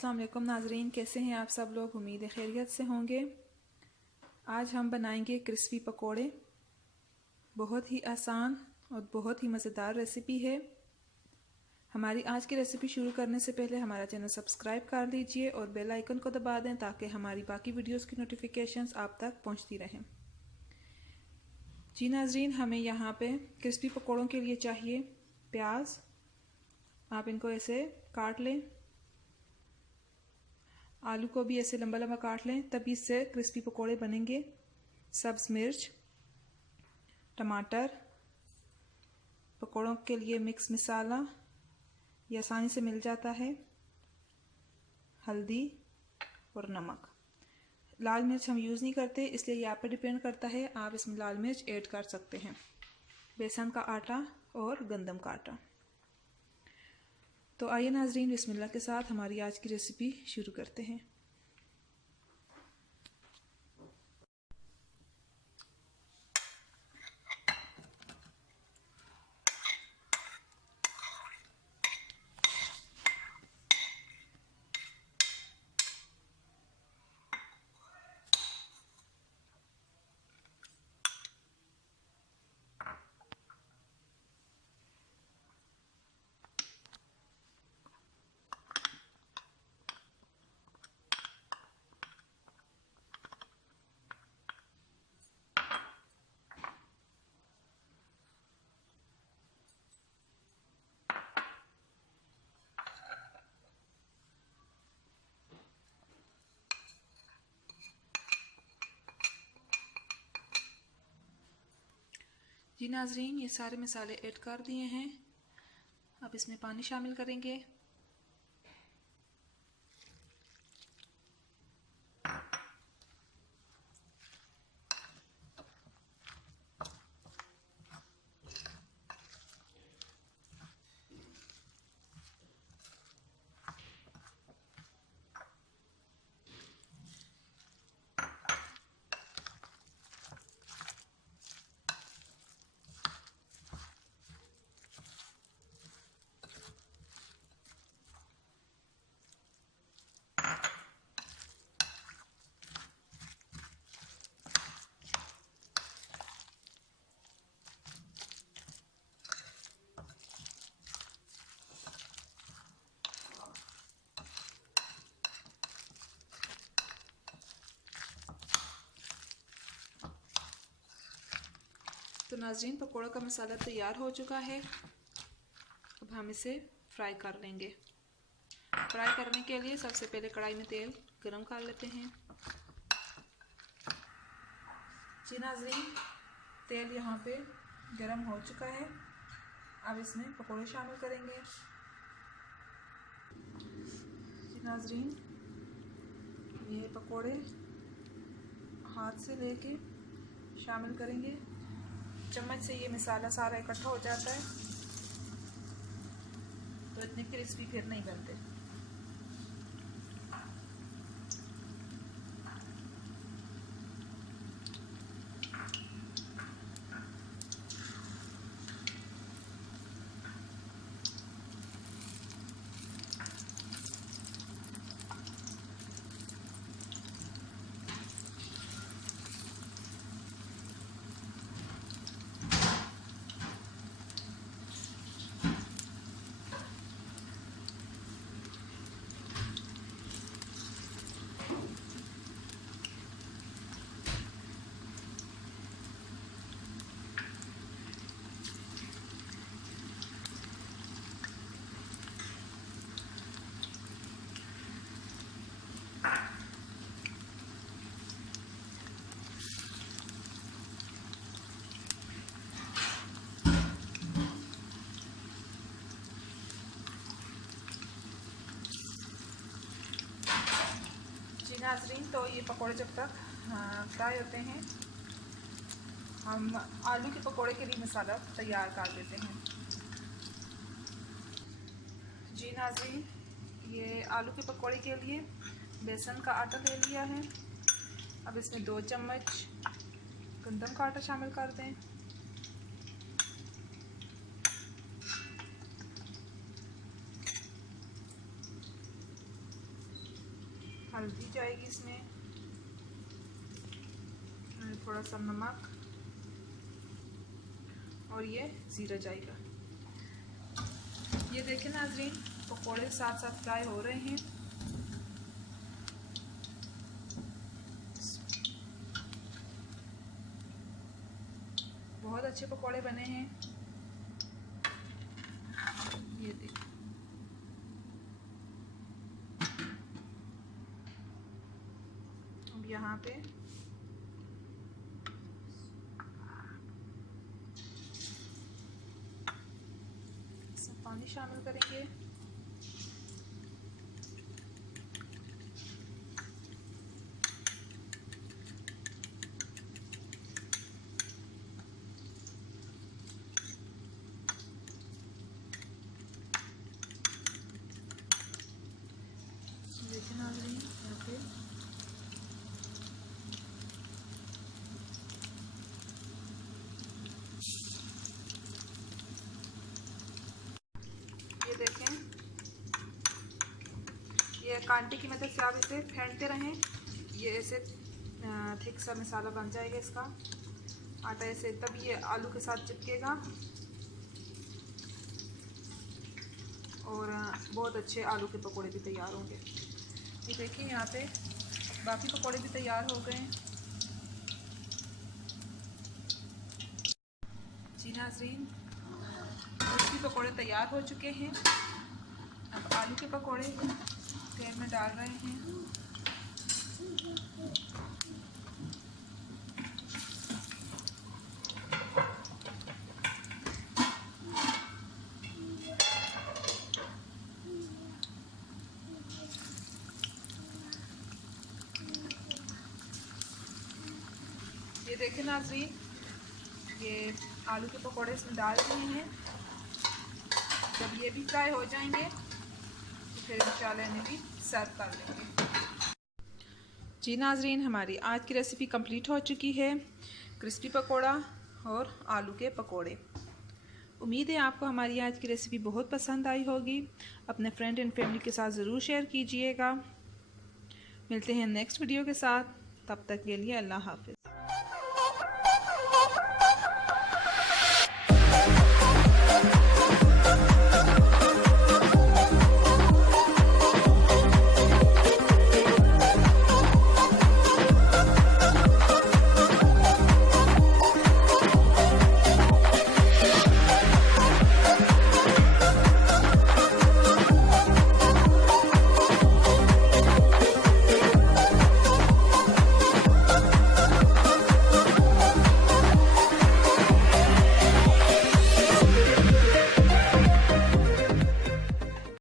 अस्सलाम वालेकुम नाजरीन, कैसे हैं आप सब लोग। उम्मीद है खैरियत से होंगे। आज हम बनाएंगे क्रिस्पी पकोड़े। बहुत ही आसान और बहुत ही मज़ेदार रेसिपी है। हमारी आज की रेसिपी शुरू करने से पहले हमारा चैनल सब्सक्राइब कर लीजिए और बेल आइकन को दबा दें ताकि हमारी बाकी वीडियोस की नोटिफिकेशंस आप तक पहुंचती रहें। जी नाजरीन, हमें यहाँ पे क्रिस्पी पकोड़ों के लिए चाहिए प्याज। आप इनको ऐसे काट लें। आलू को भी ऐसे लंबा लंबा काट लें, तभी इससे क्रिस्पी पकोड़े बनेंगे। सब्ज़ मिर्च, टमाटर, पकोड़ों के लिए मिक्स मसाला ये आसानी से मिल जाता है, हल्दी और नमक। लाल मिर्च हम यूज़ नहीं करते, इसलिए ये आप पे डिपेंड करता है, आप इसमें लाल मिर्च ऐड कर सकते हैं। बेसन का आटा और गंदम का आटा। तो आइए नाजरीन, बिस्मिल्लाह के साथ हमारी आज की रेसिपी शुरू करते हैं। जी नाजरीन, ये सारे मसाले ऐड कर दिए हैं। अब इसमें पानी शामिल करेंगे। तो नाजरीन, पकोड़ा का मसाला तैयार हो चुका है। अब हम इसे फ्राई कर लेंगे। फ्राई करने के लिए सबसे पहले कढ़ाई में तेल गरम कर लेते हैं। जी नाजरीन, तेल यहाँ पे गरम हो चुका है। अब इसमें पकोड़े शामिल करेंगे। जी नाजरीन, ये पकोड़े हाथ से लेके शामिल करेंगे। चम्मच से ये मसाला सारा इकट्ठा हो जाता है तो इतने क्रिस्पी फिर नहीं बनते। नाजरीन, तो ये पकोड़े जब तक फ्राई होते हैं, हम आलू के पकोड़े के लिए मसाला तैयार कर देते हैं। जी नाजरीन, ये आलू के पकोड़े के लिए बेसन का आटा ले लिया है। अब इसमें 2 चम्मच गंदम का आटा शामिल कर दें। हल्दी जाएगी इसमें, थोड़ा सा नमक, और ये ज़ीरा जाएगा। ये देखें नाज़रीन, पकोड़े साथ साथ फ्राई हो रहे हैं। बहुत अच्छे पकोड़े बने हैं। ये देखिए, अब यहाँ पे इसमें पानी शामिल करेंगे। देखिए नाज़रीन, यहाँ पे ये देखें, ये कांटे की मदद से आप इसे फेंटते रहें। ये ऐसे थिक सा मसाला बन जाएगा इसका आटा ऐसे, तब ये आलू के साथ चिपकेगा और बहुत अच्छे आलू के पकोड़े भी तैयार होंगे। ये देखिए, यहाँ पे बाकी पकोड़े भी तैयार हो गए। जी नाज़रीन, क्रिस्पी पकोड़े तैयार हो चुके हैं। अब आलू के पकोड़े तेल में डाल रहे हैं। ये देखें नाज़रीन, ये आलू के पकोड़े इसमें डाल दिए हैं। जब ये भी फ्राई हो जाएंगे तो फिर इंशाल्लाह इन्हें भी सर्व कर लेंगे। जी नाज़रीन, हमारी आज की रेसिपी कंप्लीट हो चुकी है, क्रिस्पी पकोड़ा और आलू के पकोड़े। उम्मीद है आपको हमारी आज की रेसिपी बहुत पसंद आई होगी। अपने फ्रेंड एंड फैमिली के साथ ज़रूर शेयर कीजिएगा। मिलते हैं नेक्स्ट वीडियो के साथ, तब तक के लिए अल्लाह हाफ़िज़।